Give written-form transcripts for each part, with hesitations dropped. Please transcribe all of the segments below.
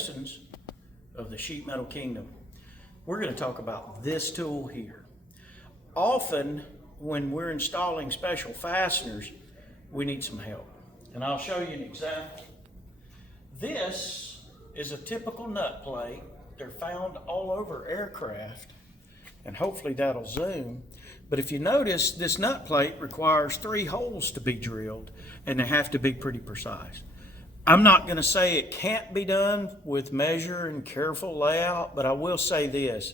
lessons of the sheet metal kingdom. We're going to talk about this tool here. Often when we're installing special fasteners, we need some help. And I'll show you an example. This is a typical nut plate. They're found all over aircraft, and hopefully that'll zoom. But if you notice, this nut plate requires 3 holes to be drilled, and they have to be pretty precise. I'm not going to say it can't be done with measure and careful layout, but I will say this.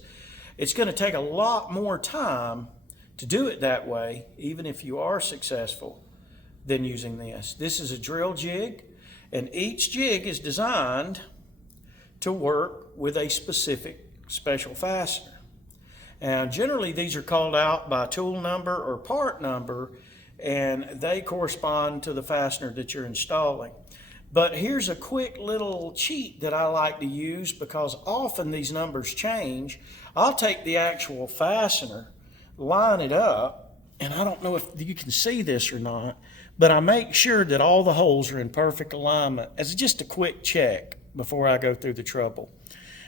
It's going to take a lot more time to do it that way, even if you are successful, than using this. This is a drill jig, and each jig is designed to work with a specific special fastener. And generally these are called out by tool number or part number, and they correspond to the fastener that you're installing. But here's a quick little cheat that I like to use, because often these numbers change. I'll take the actual fastener, line it up, and I don't know if you can see this or not, but I make sure that all the holes are in perfect alignment as just a quick check before I go through the trouble.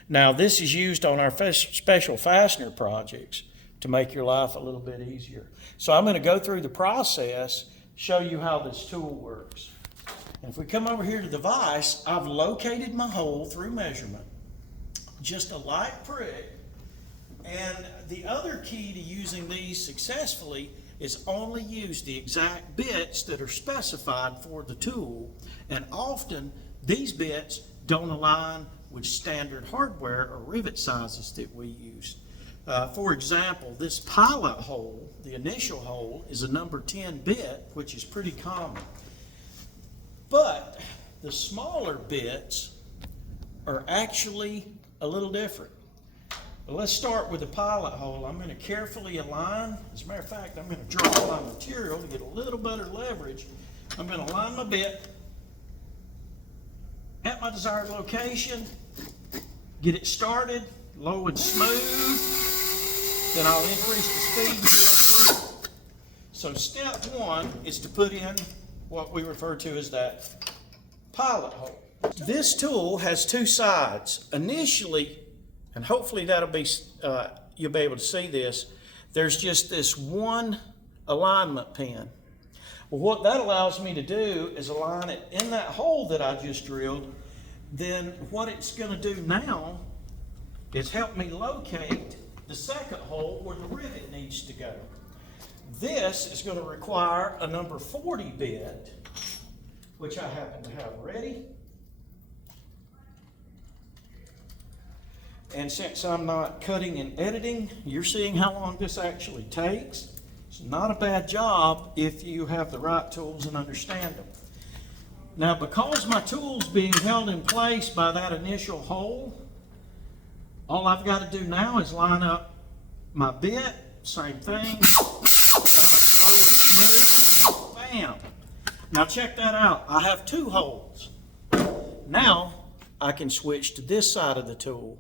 Now, this is used on our special fastener projects to make your life a little bit easier. So I'm going to go through the process, show you how this tool works. And if we come over here to the vise, I've located my hole through measurement, just a light prick. And the other key to using these successfully is only use the exact bits that are specified for the tool. And often these bits don't align with standard hardware or rivet sizes that we use. For example, this pilot hole, the initial hole, is a number 10 bit, which is pretty common. But the smaller bits are actually a little different. But let's start with the pilot hole. I'm going to carefully align. As a matter of fact, I'm going to drop my material to get a little better leverage. I'm going to align my bit at my desired location, get it started, low and smooth, then I'll increase the speed and drill through. So step 1 is to put in what we refer to as that pilot hole. This tool has 2 sides. Initially, and hopefully that'll be, you'll be able to see this, there's just this one alignment pin. Well, what that allows me to do is align it in that hole that I just drilled. Then what it's going to do now is help me locate the second hole where the rivet needs to go. This is going to require a number 40 bit, which I happen to have ready. And since I'm not cutting and editing, you're seeing how long this actually takes. It's not a bad job if you have the right tools and understand them. Now, because my tool's being held in place by that initial hole, all I've got to do now is line up my bit, same thing, kind of slow and smooth, bam. Now check that out, I have 2 holes. Now, I can switch to this side of the tool.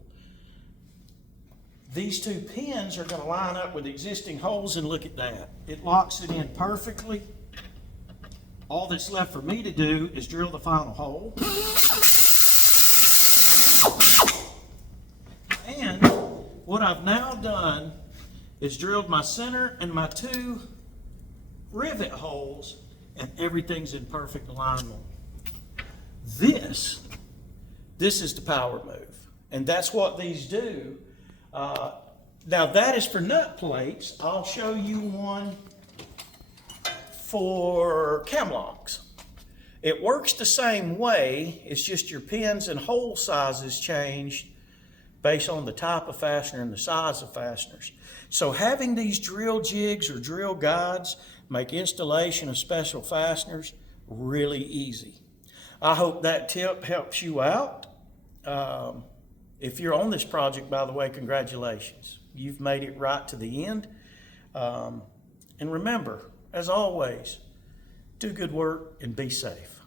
These 2 pins are going to line up with existing holes, and look at that. It locks it in perfectly. All that's left for me to do is drill the final hole. And what I've now done is drilled my center and my 2 rivet holes, and everything's in perfect alignment. This is the power move, and that's what these do. Now that is for nut plates. I'll show you one for cam locks. It works the same way, it's just your pins and hole sizes changed based on the type of fastener and the size of fasteners. So having these drill jigs or drill guides make installation of special fasteners really easy. I hope that tip helps you out. If you're on this project, by the way, congratulations. You've made it right to the end. And remember, as always, do good work and be safe.